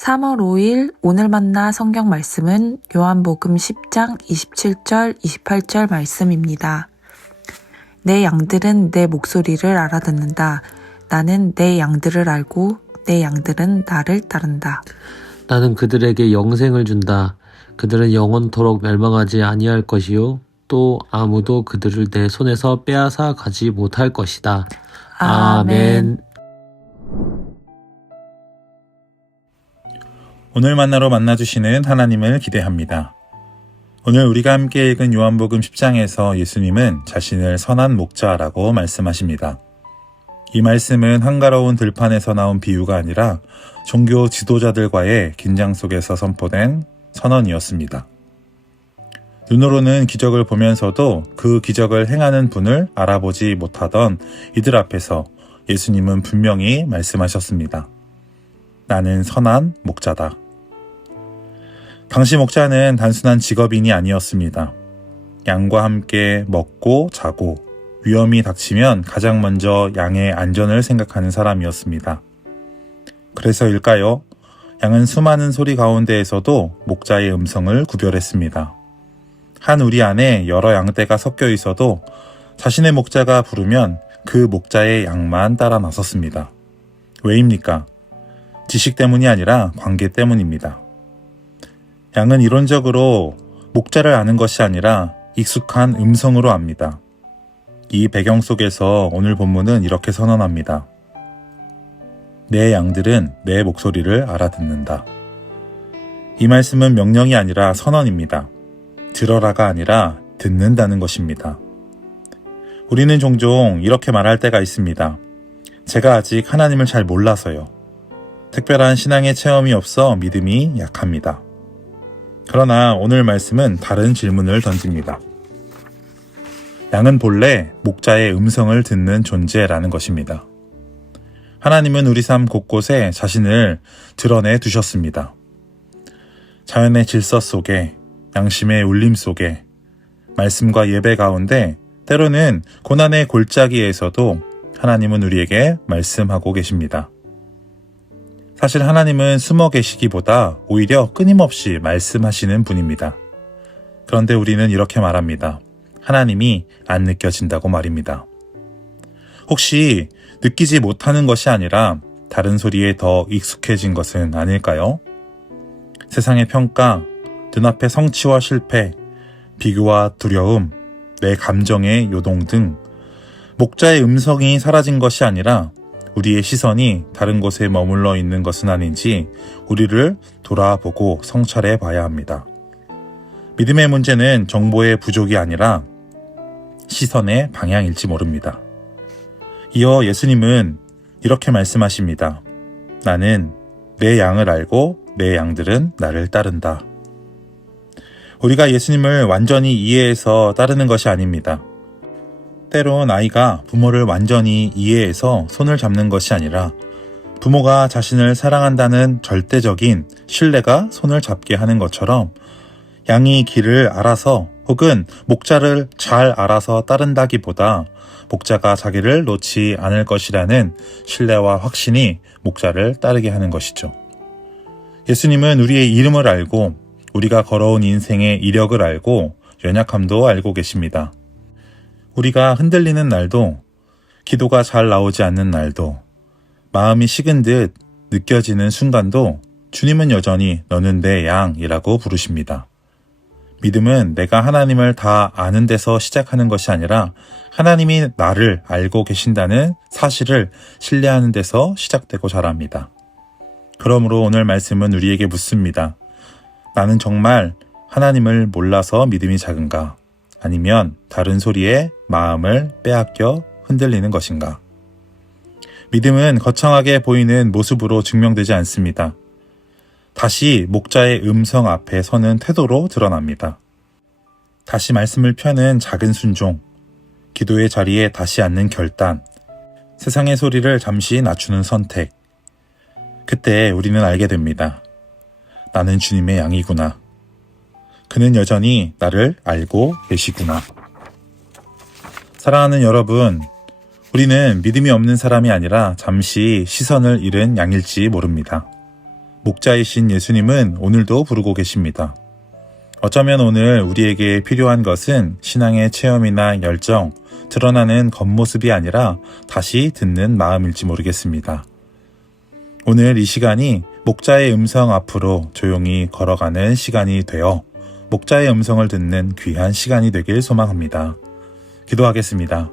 3월 5일 오늘 만나 성경 말씀은 요한복음 10장 27절, 28절 말씀입니다. 내 양들은 내 목소리를 알아듣는다. 나는 내 양들을 알고 내 양들은 나를 따른다. 나는 그들에게 영생을 준다. 그들은 영원토록 멸망하지 아니할 것이요 또 아무도 그들을 내 손에서 빼앗아 가지 못할 것이다. 아멘. 오늘 만나로 만나주시는 하나님을 기대합니다. 오늘 우리가 함께 읽은 요한복음 10장에서 예수님은 자신을 선한 목자라고 말씀하십니다. 이 말씀은 한가로운 들판에서 나온 비유가 아니라 종교 지도자들과의 긴장 속에서 선포된 선언이었습니다. 눈으로는 기적을 보면서도 그 기적을 행하는 분을 알아보지 못하던 이들 앞에서 예수님은 분명히 말씀하셨습니다. 나는 선한 목자다. 당시 목자는 단순한 직업인이 아니었습니다. 양과 함께 먹고 자고 위험이 닥치면 가장 먼저 양의 안전을 생각하는 사람이었습니다. 그래서일까요? 양은 수많은 소리 가운데에서도 목자의 음성을 구별했습니다. 한 우리 안에 여러 양떼가 섞여 있어도 자신의 목자가 부르면 그 목자의 양만 따라 나섰습니다. 왜입니까? 지식 때문이 아니라 관계 때문입니다. 양은 이론적으로 목자를 아는 것이 아니라 익숙한 음성으로 압니다. 이 배경 속에서 오늘 본문은 이렇게 선언합니다. 내 양들은 내 목소리를 알아듣는다. 이 말씀은 명령이 아니라 선언입니다. 들어라가 아니라 듣는다는 것입니다. 우리는 종종 이렇게 말할 때가 있습니다. 제가 아직 하나님을 잘 몰라서요. 특별한 신앙의 체험이 없어 믿음이 약합니다. 그러나 오늘 말씀은 다른 질문을 던집니다. 양은 본래 목자의 음성을 듣는 존재라는 것입니다. 하나님은 우리 삶 곳곳에 자신을 드러내 두셨습니다. 자연의 질서 속에, 양심의 울림 속에, 말씀과 예배 가운데, 때로는 고난의 골짜기에서도 하나님은 우리에게 말씀하고 계십니다. 사실 하나님은 숨어 계시기보다 오히려 끊임없이 말씀하시는 분입니다. 그런데 우리는 이렇게 말합니다. 하나님이 안 느껴진다고 말입니다. 혹시 느끼지 못하는 것이 아니라 다른 소리에 더 익숙해진 것은 아닐까요? 세상의 평가, 눈앞의 성취와 실패, 비교와 두려움, 내 감정의 요동 등 목자의 음성이 사라진 것이 아니라 우리의 시선이 다른 곳에 머물러 있는 것은 아닌지 우리를 돌아보고 성찰해 봐야 합니다. 믿음의 문제는 정보의 부족이 아니라 시선의 방향일지 모릅니다. 이어 예수님은 이렇게 말씀하십니다. 나는 내 양을 알고 내 양들은 나를 따른다. 우리가 예수님을 완전히 이해해서 따르는 것이 아닙니다. 때론 아이가 부모를 완전히 이해해서 손을 잡는 것이 아니라 부모가 자신을 사랑한다는 절대적인 신뢰가 손을 잡게 하는 것처럼 양이 길을 알아서 혹은 목자를 잘 알아서 따른다기보다 목자가 자기를 놓지 않을 것이라는 신뢰와 확신이 목자를 따르게 하는 것이죠. 예수님은 우리의 이름을 알고 우리가 걸어온 인생의 이력을 알고 연약함도 알고 계십니다. 우리가 흔들리는 날도, 기도가 잘 나오지 않는 날도, 마음이 식은 듯 느껴지는 순간도 주님은 여전히 너는 내 양이라고 부르십니다. 믿음은 내가 하나님을 다 아는 데서 시작하는 것이 아니라 하나님이 나를 알고 계신다는 사실을 신뢰하는 데서 시작되고 자랍니다. 그러므로 오늘 말씀은 우리에게 묻습니다. 나는 정말 하나님을 몰라서 믿음이 작은가? 아니면 다른 소리에 마음을 빼앗겨 흔들리는 것인가? 믿음은 거창하게 보이는 모습으로 증명되지 않습니다. 다시 목자의 음성 앞에 서는 태도로 드러납니다. 다시 말씀을 펴는 작은 순종, 기도의 자리에 다시 앉는 결단, 세상의 소리를 잠시 낮추는 선택. 그때 우리는 알게 됩니다. 나는 주님의 양이구나. 그는 여전히 나를 알고 계시구나. 사랑하는 여러분, 우리는 믿음이 없는 사람이 아니라 잠시 시선을 잃은 양일지 모릅니다. 목자이신 예수님은 오늘도 부르고 계십니다. 어쩌면 오늘 우리에게 필요한 것은 신앙의 체험이나 열정, 드러나는 겉모습이 아니라 다시 듣는 마음일지 모르겠습니다. 오늘 이 시간이 목자의 음성 앞으로 조용히 걸어가는 시간이 되어 목자의 음성을 듣는 귀한 시간이 되길 소망합니다. 기도하겠습니다.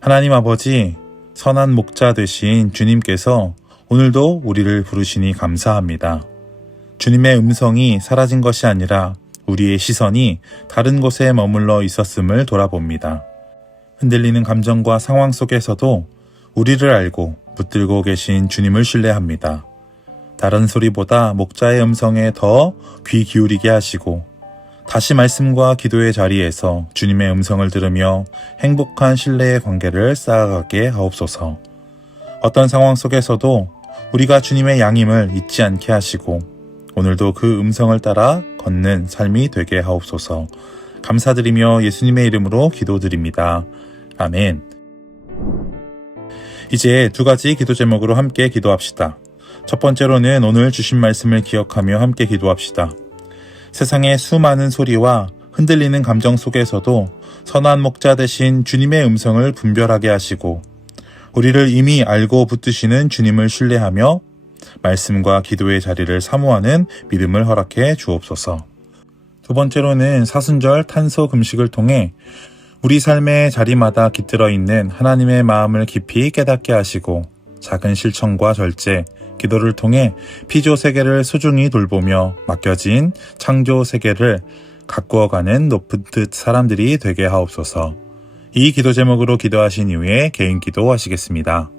하나님 아버지, 선한 목자 되신 주님께서 오늘도 우리를 부르시니 감사합니다. 주님의 음성이 사라진 것이 아니라 우리의 시선이 다른 곳에 머물러 있었음을 돌아봅니다. 흔들리는 감정과 상황 속에서도 우리를 알고 붙들고 계신 주님을 신뢰합니다. 다른 소리보다 목자의 음성에 더 귀 기울이게 하시고 다시 말씀과 기도의 자리에서 주님의 음성을 들으며 행복한 신뢰의 관계를 쌓아가게 하옵소서. 어떤 상황 속에서도 우리가 주님의 양임을 잊지 않게 하시고 오늘도 그 음성을 따라 걷는 삶이 되게 하옵소서. 감사드리며 예수님의 이름으로 기도드립니다. 아멘. 이제 두 가지 기도 제목으로 함께 기도합시다. 첫 번째로는 오늘 주신 말씀을 기억하며 함께 기도합시다. 세상의 수많은 소리와 흔들리는 감정 속에서도 선한 목자 되신 주님의 음성을 분별하게 하시고 우리를 이미 알고 붙드시는 주님을 신뢰하며 말씀과 기도의 자리를 사모하는 믿음을 허락해 주옵소서. 두 번째로는 사순절 탄소 금식을 통해 우리 삶의 자리마다 깃들어 있는 하나님의 마음을 깊이 깨닫게 하시고 작은 실천과 절제, 기도를 통해 피조 세계를 소중히 돌보며 맡겨진 창조 세계를 가꾸어가는 높은 뜻 사람들이 되게 하옵소서. 이 기도 제목으로 기도하신 이후에 개인 기도하시겠습니다.